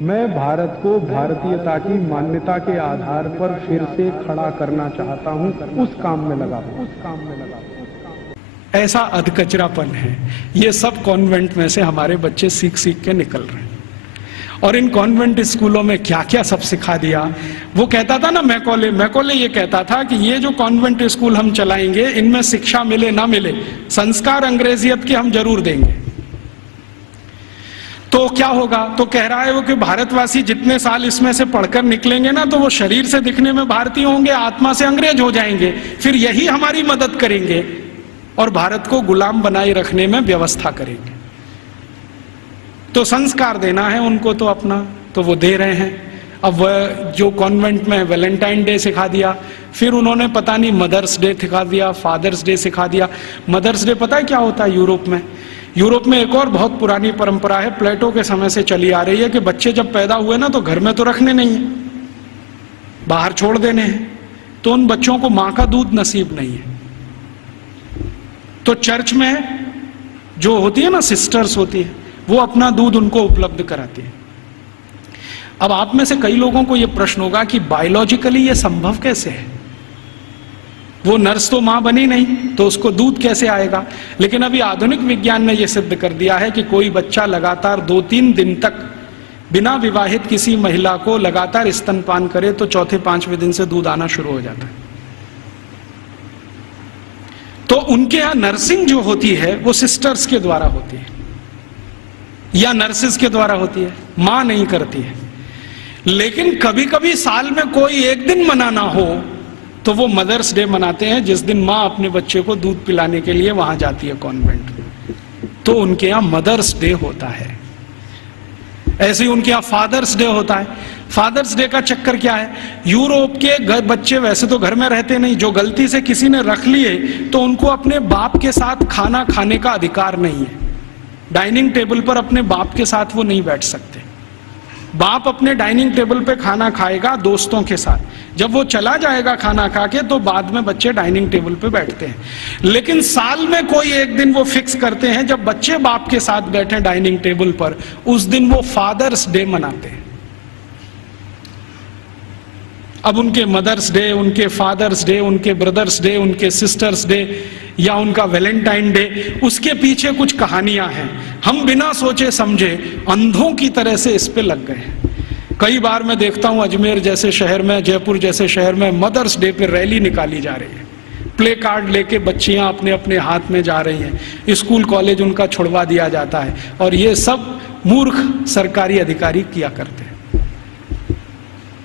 मैं भारत को भारतीयता की मान्यता के आधार पर फिर से खड़ा करना चाहता हूं, उस काम में लगा हूं। ऐसा अधकचरापन है। ये सब कॉन्वेंट में से हमारे बच्चे सीख सीख के निकल रहे हैं। और इन कॉन्वेंट स्कूलों में क्या क्या सब सिखा दिया। वो कहता था ना, मैकॉले ये कहता था कि ये जो कॉन्वेंट स्कूल हम चलाएंगे, इनमें शिक्षा मिले ना मिले, संस्कार अंग्रेजियत के हम जरूर देंगे। तो क्या होगा? तो कह रहा है वो कि भारतवासी जितने साल इसमें से पढ़कर निकलेंगे ना, तो वो शरीर से दिखने में भारतीय होंगे, आत्मा से अंग्रेज हो जाएंगे। फिर यही हमारी मदद करेंगे और भारत को गुलाम बनाए रखने में व्यवस्था करेंगे। तो संस्कार देना है उनको तो अपना, तो वो दे रहे हैं। अब वह जो कॉन्वेंट में वैलेंटाइन डे सिखा दिया, फिर उन्होंने पता नहीं मदर्स डे सिखा दिया, फादर्स डे सिखा दिया। मदर्स डे पता है क्या होता है यूरोप में एक और बहुत पुरानी परंपरा है, प्लेटो के समय से चली आ रही है, कि बच्चे जब पैदा हुए ना तो घर में तो रखने नहीं है, बाहर छोड़ देने हैं। तो उन बच्चों को मां का दूध नसीब नहीं है। तो चर्च में जो होती है ना, सिस्टर्स होती है, वो अपना दूध उनको उपलब्ध कराती है। अब आप में से कई लोगों को यह प्रश्न होगा कि बायोलॉजिकली ये संभव कैसे है? वो नर्स तो मां बनी नहीं, तो उसको दूध कैसे आएगा? लेकिन अभी आधुनिक विज्ञान ने यह सिद्ध कर दिया है कि कोई बच्चा लगातार 2-3 दिन तक बिना विवाहित किसी महिला को लगातार स्तनपान करे तो चौथे 5वें दिन से दूध आना शुरू हो जाता है। तो उनके यहां नर्सिंग जो होती है वो सिस्टर्स के द्वारा होती है या नर्सिस के द्वारा होती है, मां नहीं करती है। लेकिन कभी कभी साल में कोई एक दिन मनाना हो तो वो मदर्स डे मनाते हैं, जिस दिन मां अपने बच्चे को दूध पिलाने के लिए वहां जाती है कॉन्वेंट। तो उनके यहां मदर्स डे होता है। ऐसे ही उनके यहां फादर्स डे होता है। फादर्स डे का चक्कर क्या है? यूरोप के बच्चे वैसे तो घर में रहते नहीं, जो गलती से किसी ने रख लिए तो उनको अपने बाप के साथ खाना खाने का अधिकार नहीं है। डाइनिंग टेबल पर अपने बाप के साथ वो नहीं बैठ सकते। बाप अपने डाइनिंग टेबल पे खाना खाएगा दोस्तों के साथ, जब वो चला जाएगा खाना खा के तो बाद में बच्चे डाइनिंग टेबल पे बैठते हैं। लेकिन साल में कोई एक दिन वो फिक्स करते हैं जब बच्चे बाप के साथ बैठे डाइनिंग टेबल पर, उस दिन वो फादर्स डे मनाते हैं। अब उनके मदर्स डे, उनके फादर्स डे, उनके ब्रदर्स डे, उनके सिस्टर्स डे या उनका वैलेंटाइन डे, उसके पीछे कुछ कहानियां हैं। हम बिना सोचे समझे अंधों की तरह से इस पे लग गए हैं। कई बार मैं देखता हूं अजमेर जैसे शहर में, जयपुर जैसे शहर में मदर्स डे पे रैली निकाली जा रही है, प्ले कार्ड लेके बच्चियां अपने अपने हाथ में जा रही हैं, स्कूल कॉलेज उनका छुड़वा दिया जाता है। और ये सब मूर्ख सरकारी अधिकारी किया करते हैं।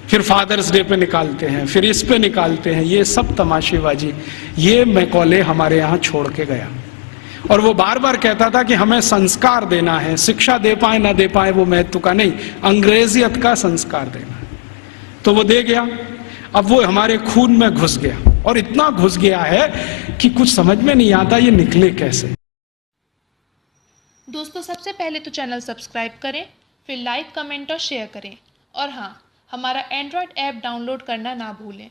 फिर फादर्स डे पे निकालते हैं, फिर इस पे निकालते हैं। ये सब तमाशेबाजी, ये मैकॉले हमारे यहाँ छोड़ के गया। और वो बार बार कहता था कि हमें संस्कार देना है, शिक्षा दे पाए ना दे पाए वो महत्व का नहीं, अंग्रेजियत का संस्कार देना है। तो वो दे गया। अब वो हमारे खून में घुस गया, और इतना घुस गया है कि कुछ समझ में नहीं आता ये निकले कैसे। दोस्तों, सबसे पहले तो चैनल सब्सक्राइब करें, फिर लाइक, कमेंट और शेयर करें। और हाँ, हमारा एंड्रॉयड ऐप डाउनलोड करना ना भूलें।